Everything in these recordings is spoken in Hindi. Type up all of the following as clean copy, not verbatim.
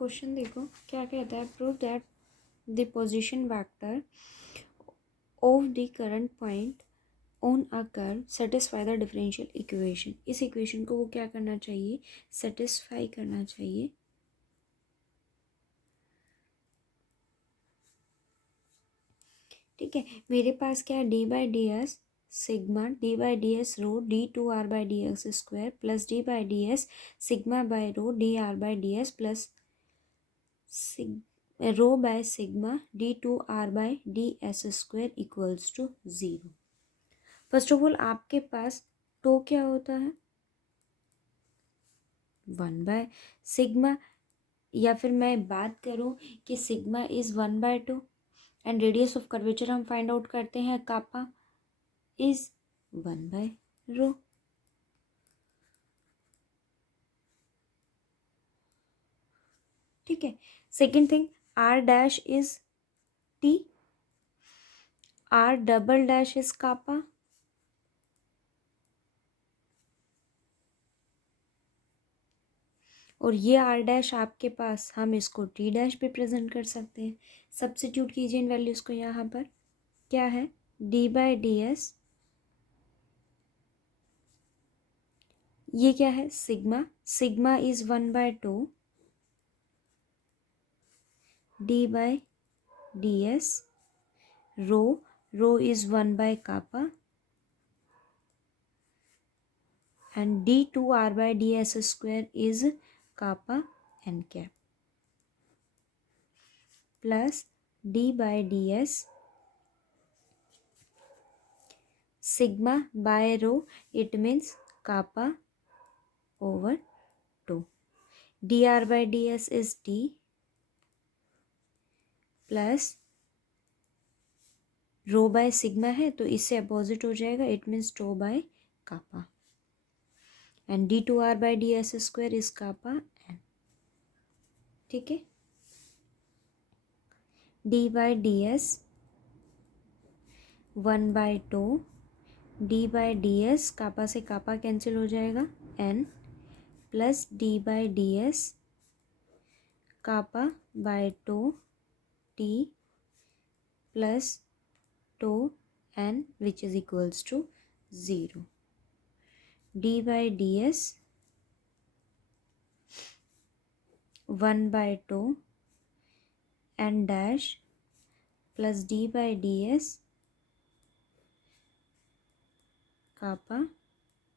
क्वेश्चन देखो क्या कहता है, prove that the position vector of the current point on a curve satisfy the differential equation. इस इक्वेशन को वो क्या करना चाहिए, सेटिस्फाई करना चाहिए। ठीक है, मेरे पास क्या है, D by D S sigma D by D S rho D two R by D X square plus D by D S sigma by rho D R by D S plus rho by sigma D two R by D S square equals to 0। First of all आपके पास टो क्या होता है, 1 बाय सिग्मा, या फिर मैं बात करूं कि sigma is 1/2 and radius of curvature हम फाइंड आउट करते हैं कापा इज 1/रो। ठीक है, second thing R dash is T, R double dash is kappa, और ये आर डैश आपके पास, हम इसको टी डैश भी प्रेजेंट कर सकते हैं। सब्स्टिट्यूट कीजिए इन वैल्यूज़ को यहाँ पर, क्या है डी बाई डी एस, ये क्या है sigma, sigma is 1/2 D by D S, rho, rho is 1/kappa and d2r by ds square is kappa n cap plus d by ds sigma by rho, it means kappa over 2, dr by ds is d plus rho by sigma है तो इससे अपोजिट हो जाएगा, it means tau by kappa and D two R by D S square is kappa N. ठीक है, D by D S 1/2 D by D S, kappa से कापा कैंसिल हो जाएगा, N plus D by D S kappa by 2 T plus tau N which is equals to 0। D by D S 1/2 N dash plus D by D S kappa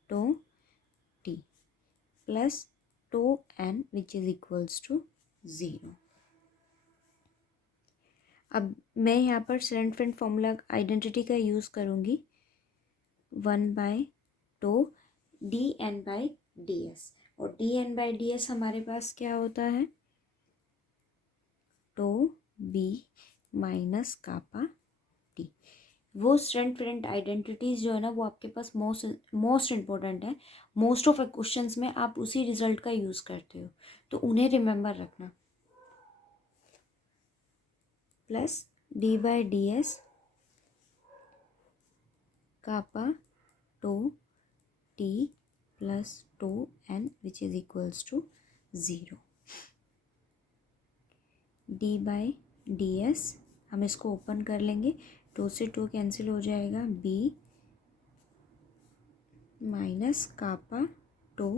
tau T plus tau N which is equals to 0। अब मैं यहाँ पर सेरेंट फॉर्मूला आइडेंटिटी का यूज़ करूँगी, 1/2 D N by D S, और D N by D S हमारे पास क्या होता है, tau B minus kappa T. वो सेरेंट आइडेंटिटीज़ जो है ना वो आपके पास मोस्ट इम्पोर्टेंट है, मोस्ट ऑफ क्वेश्चंस में आप उसी रिजल्ट का यूज़ करते हो, तो उन्हें रिमेंबर रखना। Plus D by D S kappa tau T plus tau N which is equals to 0। D by D S हम इसको ओपन कर लेंगे, टो से टो कैंसिल हो जाएगा, B minus kappa tau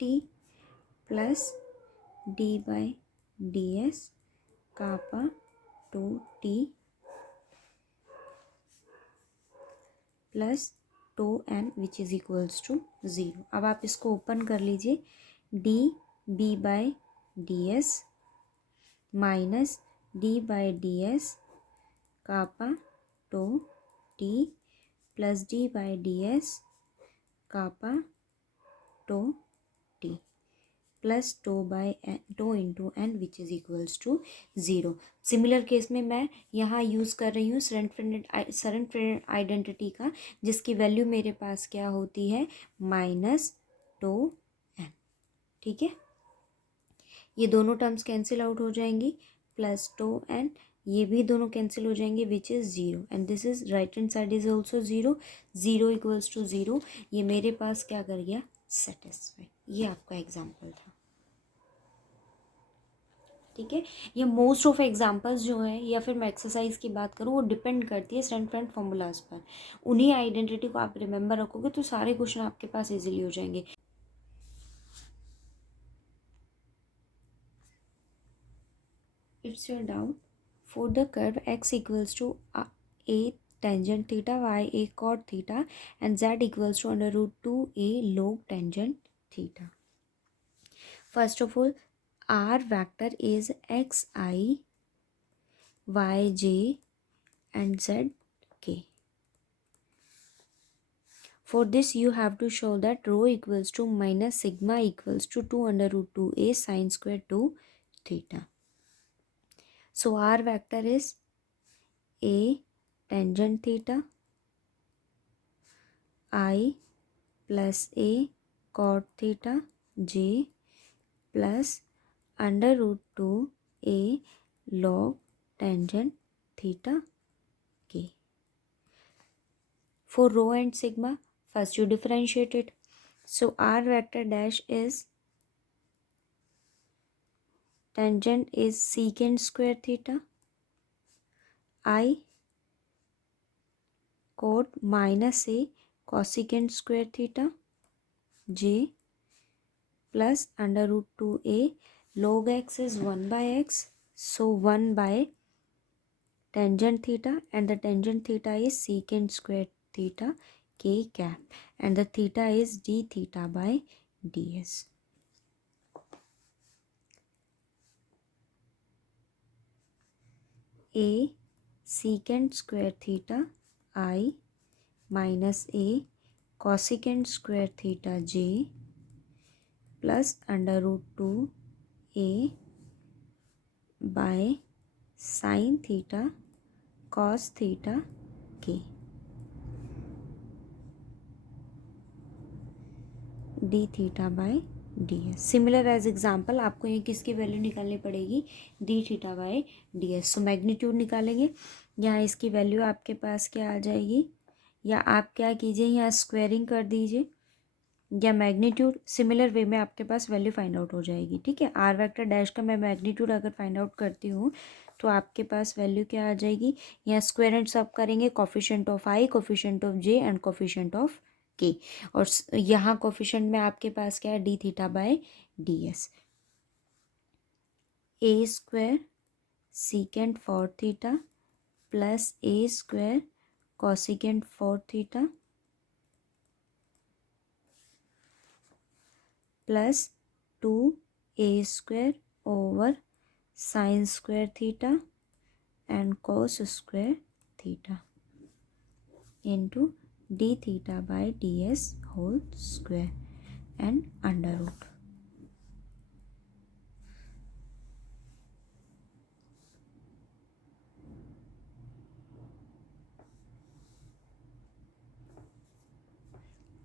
T plus D by D S kappa two T plus tau N which is equals to 0। अब आप इसको ओपन कर लीजिए, D B by D S minus D by D S kappa tau T plus D by D S kappa tau T plus tau into N which is equals to 0। Similar case में मैं यहाँ यूज़ कर रही हूँ सेरेंट आइडेंटिटी का, जिसकी वैल्यू मेरे पास क्या होती है, माइनस टो एन। ठीक है, ये दोनों टर्म्स कैंसिल आउट हो जाएंगी, प्लस टो एन, ये भी दोनों कैंसिल हो जाएंगे which is 0 and this is right hand side is also 0, 0 equals to 0। ये मेरे पास क्या कर गया, सेटिस्फाई। ये आपका एग्जाम्पल था। ठीक है। ये मोस्ट ऑफ एग्जांपल्स जो हैं या फिर मैं एक्सरसाइज की बात करूँ वो डिपेंड करती है स्टैंड फ्रंट फॉर्मूलाज पर। उन्हीं आइडेंटिटी को आप रिमेंबर रखोगे तो सारे क्वेश्चन आपके पास इजीली हो जाएंगे। It's your doubt for the curve x equals to a tangent theta, y a cot theta and z equals to under root 2 a log tangent theta. First of all, R vector is xi, yj and zk. For this you have to show that rho equals to minus sigma equals to 2 under root 2a sin square 2 theta. So R vector is a tangent theta, I plus a cot theta, j plus under root 2 a log tangent theta k. For rho and sigma, first you differentiate it. So R vector dash is tangent is secant square theta, I cot minus a cosecant square theta, j plus under root 2a log x is 1 by x. So 1 by tangent theta and the tangent theta is secant square theta k cap and the theta is d theta by ds. A secant square theta I minus a cosecant square theta j plus under root 2 a by sin theta cos theta k D theta by D S. Similar as example आपको ये किसकी वैल्यू निकालनी पड़ेगी, D theta by D S. So magnitude निकालेंगे. यहाँ इसकी वैल्यू आपके पास क्या आ जाएगी, या आप क्या कीजिए यहाँ स्क्वेयरिंग कर दीजिए या मैग्नीट्यूड सिमिलर वे में आपके पास वैल्यू फाइंड आउट हो जाएगी. ठीक है. आर वेक्टर डैश का मैं मैग्नीट्यूड अगर फाइंड आउट करती हूँ तो आपके पास वैल्यू क्या आ जाएगी, यहाँ स्क्वायर एंड सब करेंगे coefficient of I, coefficient of J and coefficient of के. और यहाँ कोफिशिएंट में आपके पास क्या है, D theta by D S. A square secant four theta plus A square cosecant four theta plus 2a square over sin square theta and cos square theta into d theta by ds whole square and under root.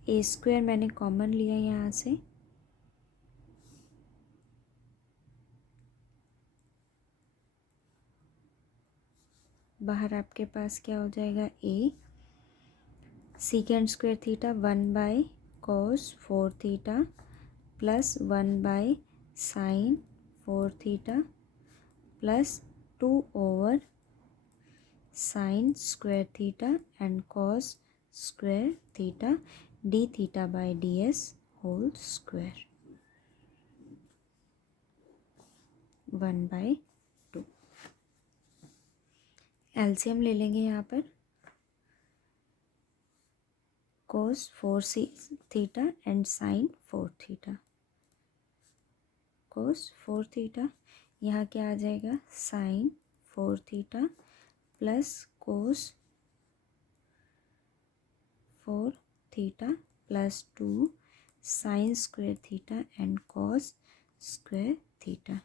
a square मैंने कॉमन लिया यहाँ से, बाहर आपके पास क्या हो जाएगा, a secant square theta 1 by cos 4 theta plus 1 by sin 4 theta plus 2 over sin square theta and cos square theta d theta by ds whole square 1 by 2. LCM ले लेंगे यहाँ पर, cos 4 theta and sin 4 theta. cos 4 theta यहाँ क्या आ जाएगा, sin 4 theta plus cos 4 theta plus 2 sin square theta and cos square theta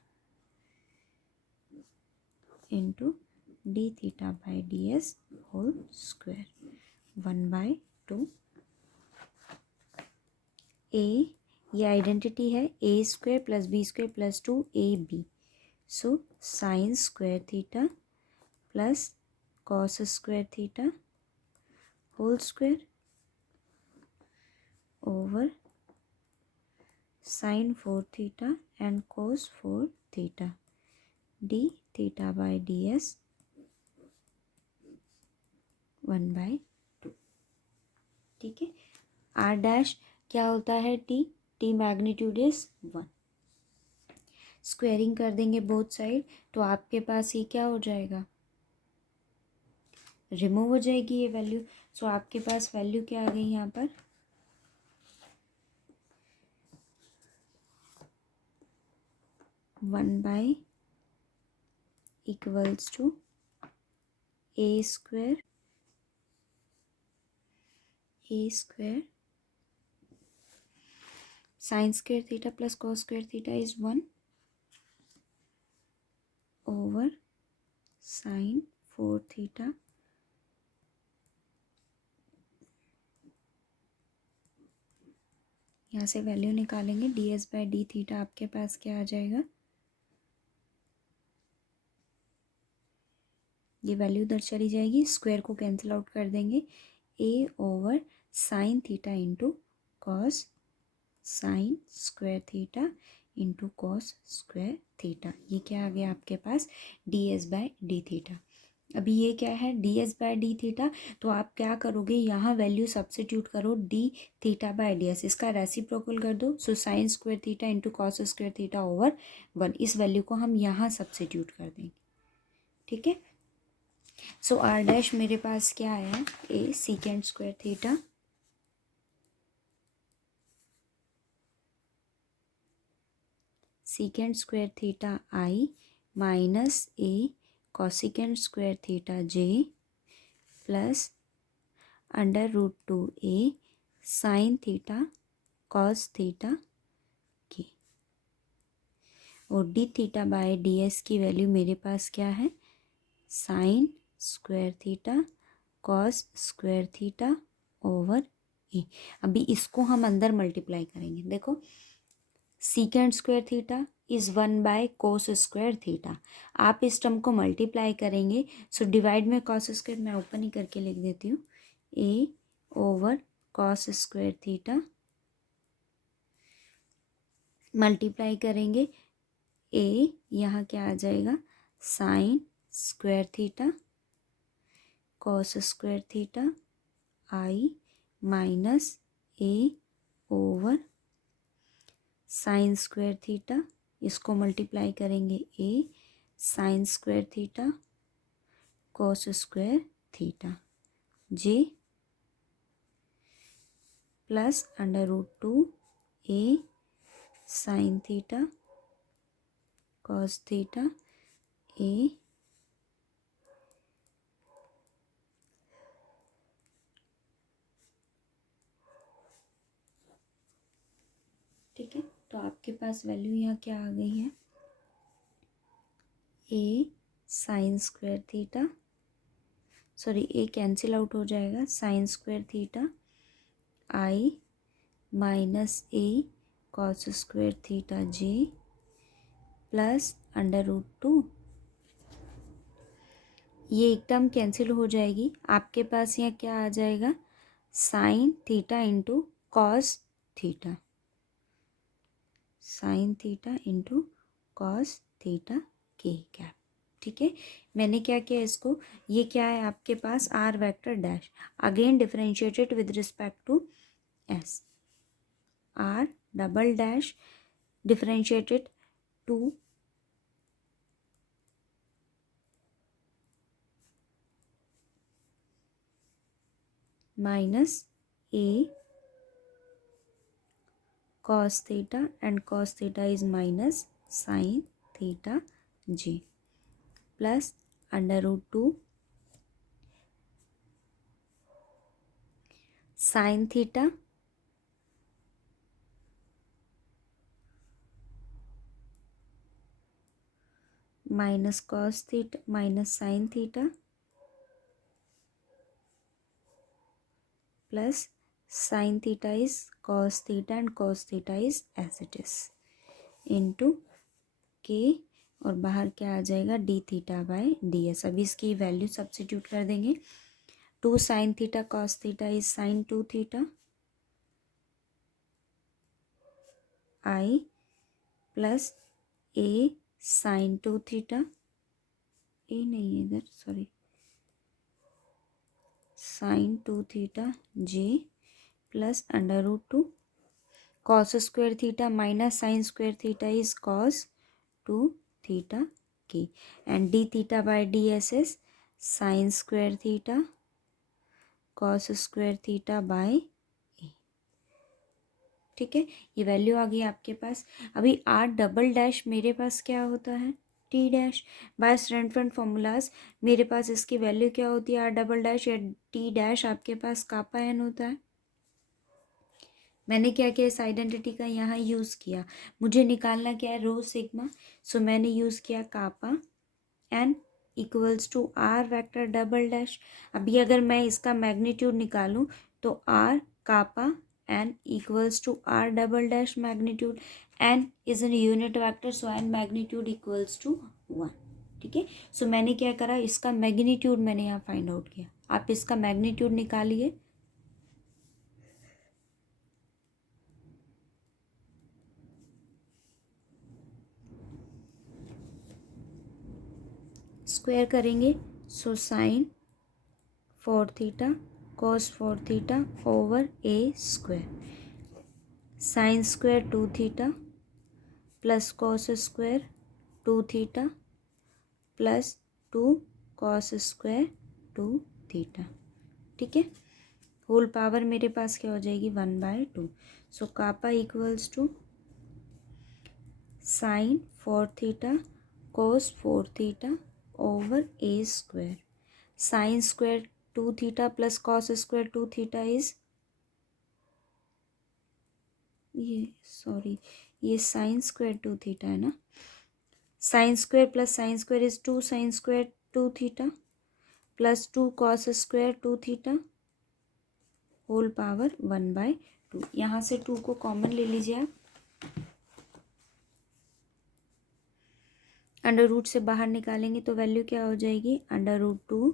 into d theta by ds whole square 1 by 2. a ये आइडेंटिटी है, A square plus B square plus 2ab. So sine square theta plus cos square theta whole square over sin 4 theta and cos 4 theta D theta by D S 1/2। ठीक है, आर डैश क्या होता है, टी मैग्नीट्यूड इज 1। स्क्वेयरिंग कर देंगे बोथ साइड, तो आपके पास ये क्या हो जाएगा, रिमूव हो जाएगी ये वैल्यू। सो आपके पास वैल्यू क्या आ गई यहाँ पर, 1/, equals to A square sine square theta plus cos square theta is 1 over sine 4 theta यहाँ से वैल्यू निकालेंगे, D S by D theta आपके पास क्या आ जाएगा, ये वैल्यू उधर चली जाएगी, स्क्वायर को कैंसिल आउट कर देंगे, A over sine theta into cos sine square theta into cos square theta. ये क्या आ गया आपके पास, D S by D theta. अभी ये क्या है, D S by D theta, तो आप क्या करोगे, यहाँ वैल्यू सब्सिट्यूट करो, D theta by D S, इसका रेसिप्रोकल कर दो, so sine square theta into cos square theta over 1, इस वैल्यू को हम यहाँ सब्सिट्यूट कर देंगे। ठीक है, सो आर डैश मेरे पास क्या आया, A secant square theta secant square theta I minus A cosecant square theta J plus √2a sine theta cos theta K, और D theta by D S की वैल्यू मेरे पास क्या है, sine square theta cos square theta over A. अभी इसको हम अंदर मल्टीप्लाई करेंगे, देखो secant square theta is 1 cos square theta, आप इस टर्म को मल्टीप्लाई करेंगे, सो डिवाइड में कॉस स्क्वायर मैं ओपन ही करके लिख देती हूँ, A over cos square theta multiply करेंगे, ए यहाँ क्या आ जाएगा, sine square theta cos square theta I minus A over sine square theta, इसको मल्टीप्लाई करेंगे, A sine square theta cos square theta J plus √2a sine theta cos theta A ठीक है, तो आपके पास वैल्यू यहाँ क्या आ गई है, ए साइन स्क्वायर थीटा, सॉरी ए कैंसिल आउट हो जाएगा, sine square theta I minus A cos square theta J plus √2, ये एक टर्म कैंसिल हो जाएगी, आपके पास यहाँ क्या आ जाएगा, sign theta into cos theta, sign theta into cos theta के कैप। ठीक है, मैंने क्या किया इसको, ये क्या है आपके पास, R vector dash, again differentiated with respect to S, R double dash differentiated to minus A cos theta and cos theta is minus sin theta j plus √2 sin theta minus cos theta minus sin theta plus sin theta is cos theta and cos theta is as it is into k, और बाहर क्या आ जाएगा, D theta by D S. अभी इसकी वैल्यू सब्सिट्यूट कर देंगे, 2 sine theta cos theta is sine 2 theta I plus A sine 2 theta, A नहीं है इधर, sorry, sine 2 theta J plus under root 2 cos square theta minus sine square theta is cos 2 theta K, and D theta by D S is sine square theta cos square theta by a. ठीक है, ये वैल्यू आ गई आपके पास। अभी आर डबल डैश मेरे पास क्या होता है, T dash. By standard formulas मेरे पास इसकी वैल्यू क्या होती है, आर डबल डैश या टी डैश आपके पास कापा एन होता है। मैंने क्या किया, इस आइडेंटिटी का यहाँ यूज़ किया। मुझे निकालना क्या है, रो सिग्मा, सो मैंने यूज़ किया kappa N equals to R vector double dash. अभी अगर मैं इसका मैग्नीट्यूड निकालूं तो R kappa N equals to R double dash magnitude, N is an unit vector, so N magnitude equals to 1। ठीक है, सो मैंने क्या करा, इसका मैग्नीट्यूड मैंने यहाँ फाइंड आउट किया। आप इसका मैग्नीट्यूड निकालिए। स्क्वायर करेंगे, so sine 4 theta cos 4 theta over A square, sine square 2 theta plus cos square 2 theta plus 2 cos square 2 theta. ठीक है, होल पावर मेरे पास क्या हो जाएगी, 1/2। So kappa equals to sine 4 theta cos 4 theta over A square, sine square 2 theta plus cos square 2 theta is, ये सॉरी, ये साइन स्क्वायर 2 थीटा है ना, sine square plus sine square is 2 sine square 2 theta plus 2 cos square 2 theta whole power 1/2। यहाँ से 2 को कॉमन ले लीजिए आप, अंडर रूट से बाहर निकालेंगे तो वैल्यू क्या हो जाएगी, under root 2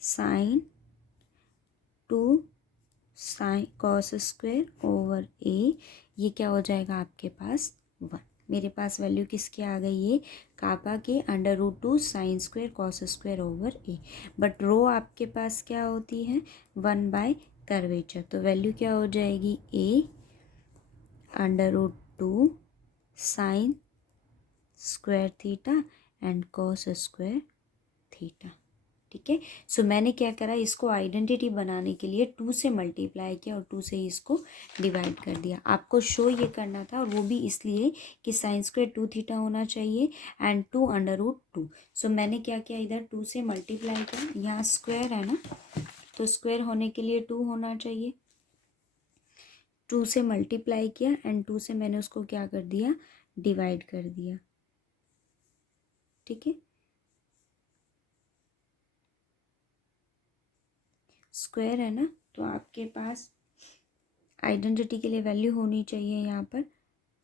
sine 2 sine cos square over A, ये क्या हो जाएगा आपके पास 1। मेरे पास वैल्यू किसकी आ गई है, कापा के under root 2 sine square cos square over A, but rho आपके पास क्या होती है 1/कर्वेचर, तो वैल्यू क्या हो जाएगी a under root 2 sine square theta and cos square theta. ठीक है, सो मैंने क्या करा, इसको आइडेंटिटी बनाने के लिए 2 से मल्टीप्लाई किया और 2 से ही इसको डिवाइड कर दिया। आपको शो ये करना था, और वो भी इसलिए कि साइन स्क्वायर 2 थीटा होना चाहिए एंड 2 अंडर रूट 2। सो मैंने क्या किया, इधर 2 से मल्टीप्लाई किया, यहाँ स्क्वायर है ना, तो स्क्वायर होने के लिए 2 होना चाहिए, 2 से मल्टीप्लाई किया एंड 2 से मैंने उसको क्या कर दिया, डिवाइड कर दिया। ठीक है, स्क्वायर है ना, तो आपके पास आइडेंटिटी के लिए वैल्यू होनी चाहिए यहाँ पर।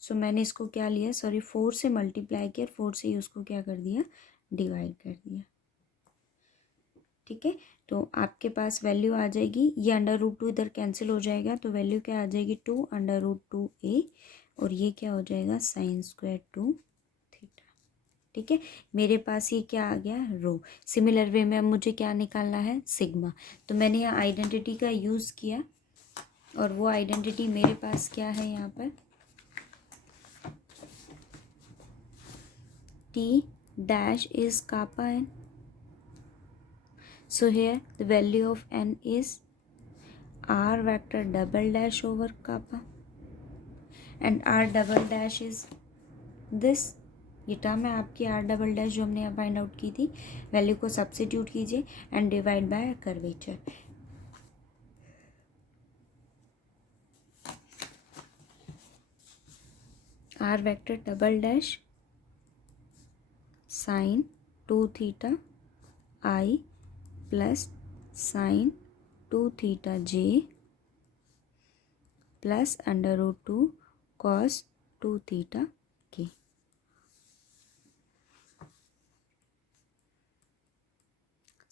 सो मैंने इसको क्या लिया, सॉरी 4 से मल्टीप्लाई किया, 4 से ही उसको क्या कर दिया, डिवाइड कर दिया। ठीक है, तो आपके पास वैल्यू आ जाएगी, ये अंडर रूट 2 इधर कैंसिल हो जाएगा, तो वैल्यू क्या आ जाएगी 2 अंडर रूट 2 ए, और ये क्या हो जाएगा साइन स्क्वायर 2 थीटा। ठीक है, मेरे पास ये क्या आ गया, रो। सिमिलर वे में अब मुझे क्या निकालना है, सिग्मा। तो मैंने यहाँ आइडेंटिटी का यूज़ किया, और वो आइडेंटिटी मेरे पास क्या है यहाँ पर, T dash is kappa N, so here the value of n is r vector double dash over kappa, and r double dash is this, ये टर्म है आपकी r डबल डैश जो हमने यहाँ फाइंड आउट की थी, वैल्यू को सब्स्टिट्यूट कीजिए and divide by curvature. r vector double dash sine 2 theta I plus sine 2 theta J plus under root 2 cos 2 theta के।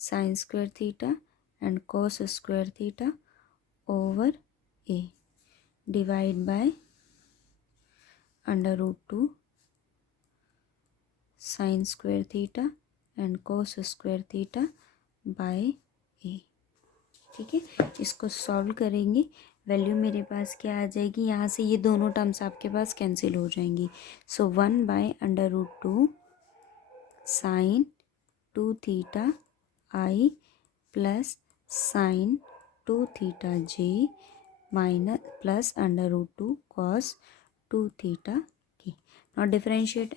Sine square theta and cos square theta over a divide by under root 2 sine square theta and cos square theta by a. ठीक है, इसको सॉल्व करेंगे, वैल्यू मेरे पास क्या आ जाएगी, यहाँ से ये दोनों टर्म्स आपके पास कैंसिल हो जाएंगी। सो 1/√2 sign 2 theta I plus sine 2 theta J minus plus √2 cos 2 theta k. Now differentiate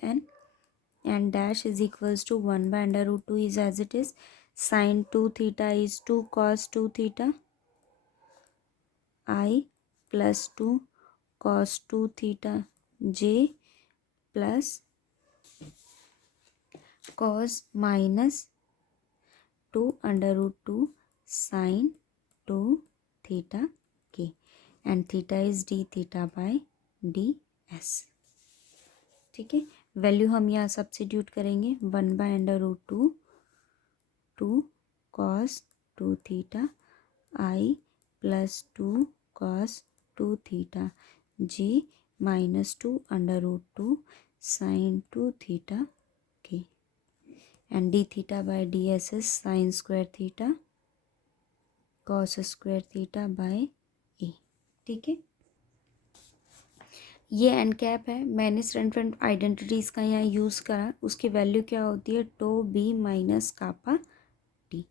n dash is equals to 1/√2 is as it is. Sin 2 theta is 2 cos 2 theta I plus 2 cos 2 theta j plus cos minus 2/√2 sin 2 theta k, and theta is d theta by ds। ठीक है, वैल्यू हम यहाँ सब्स्टिट्यूट करेंगे 1/√2 2 cos 2 theta I plus 2 cos 2 theta j minus 2/√2 sin 2 theta k, and d theta by ds is sin square theta cos square theta by a। ठीक है, ये एन कैप है, मैंने स्टैंडर्ड आइडेंटिटीज़ का यहाँ यूज़ करा, उसकी वैल्यू क्या होती है, tau B minus kappa T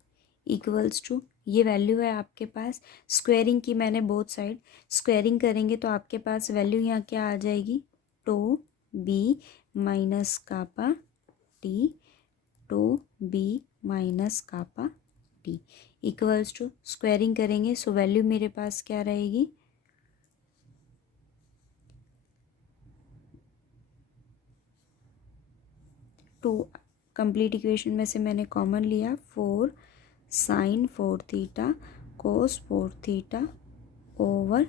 equals to, ये वैल्यू है आपके पास। स्क्वेयरिंग की मैंने बोथ साइड, स्क्वेयरिंग करेंगे तो आपके पास वैल्यू यहाँ क्या आ जाएगी, tau B minus kappa T, tau B minus kappa T equals to, squaring करेंगे सो वैल्यू मेरे पास क्या रहेगी, टू कंप्लीट इक्वेशन में से मैंने कॉमन लिया, 4 sine 4 theta cos 4 theta over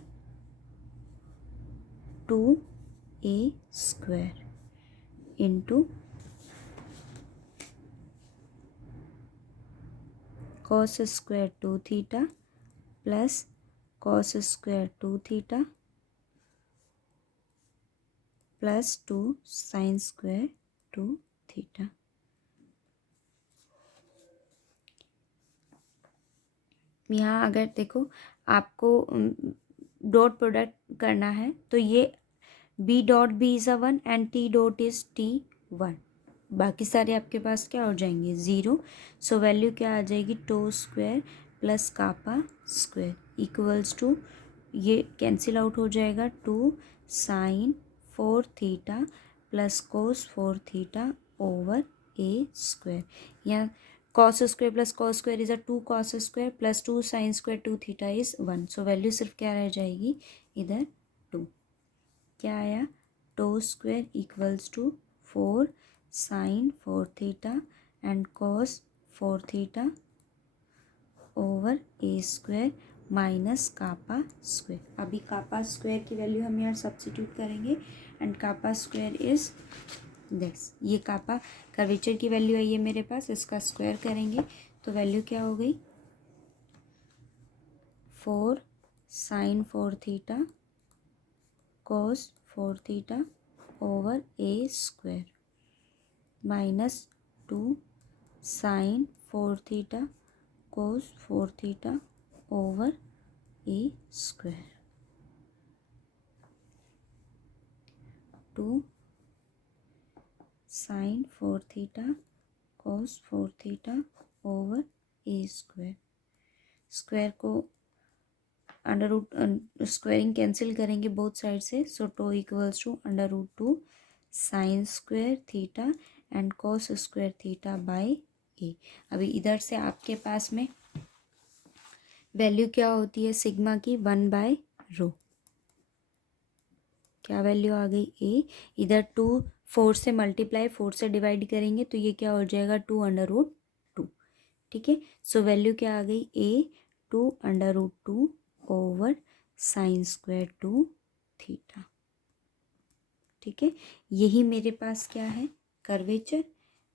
2a² into cos square 2 theta plus cos square 2 theta plus 2 sine square 2 theta. यहाँ अगर देखो आपको डॉट प्रोडक्ट करना है तो ये b dot b is a 1 and t dot is t1, बाकी सारे आपके पास क्या हो जाएंगे 0। सो वैल्यू क्या आ जाएगी, tau square plus kappa square equals to, ये कैंसिल आउट हो जाएगा, 2 sine 4 theta plus cos 4 theta over a²। यहाँ cos square plus cos square is uh 2 cos square plus 2 sine square 2 theta is 1। So value सिर्फ क्या रह जाएगी इधर 2, क्या आया, tau square equals to 4 sine 4 theta and cos 4 theta over a² minus kappa square. अभी कापा स्क्वायर की वैल्यू हम यहाँ सब्स्टिट्यूट करेंगे and kappa square is this, ये कापा कर्वेचर की वैल्यू है ये मेरे पास, इसका स्क्वायर करेंगे तो वैल्यू क्या हो गई, 4 sine 4 theta cos 4 theta over a² minus 2 sine 4 theta cos 4 theta over a², 2 sine 4 theta cos 4 theta over a²। Square को अंडर रूट स्क्वायरिंग कैंसिल करेंगे बोथ साइड से, so to equals to √2 sine square theta and cos square theta by a. अभी इधर से आपके पास में वैल्यू क्या होती है सिग्मा की, 1/ρ, क्या वैल्यू आ गई ए, इधर 2 4 से मल्टीप्लाई 4 से डिवाइड करेंगे तो ये क्या हो जाएगा 2/√2। ठीक है, सो वैल्यू क्या आ गई ए 2/√2 ओवर साइन स्क्वायर 2 थीटा। ठीक है, यही मेरे पास क्या है कर्वेचर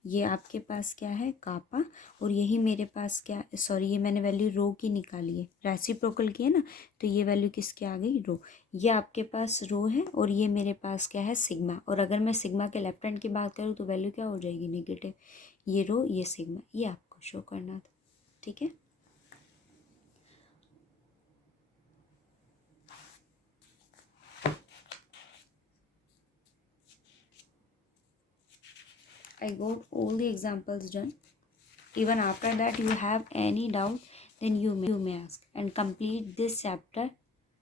ये आपके पास क्या है कापा, और यही मेरे पास क्या, सॉरी ये मैंने वैल्यू रो की निकाली है, रेसिप्रोकल की है ना, तो ये वैल्यू किसकी आ गई, रो। ये आपके पास रो है और ये मेरे पास क्या है सिग्मा, और अगर मैं सिग्मा के लेफ्ट हैंड की बात करूँ तो वैल्यू क्या हो जाएगी, नेगेटिव। ये रो ये सिग्मा, ये आपको शो करना था, ठीक है। I got all the examples done. Even after that you have any doubt, then you may ask and complete this chapter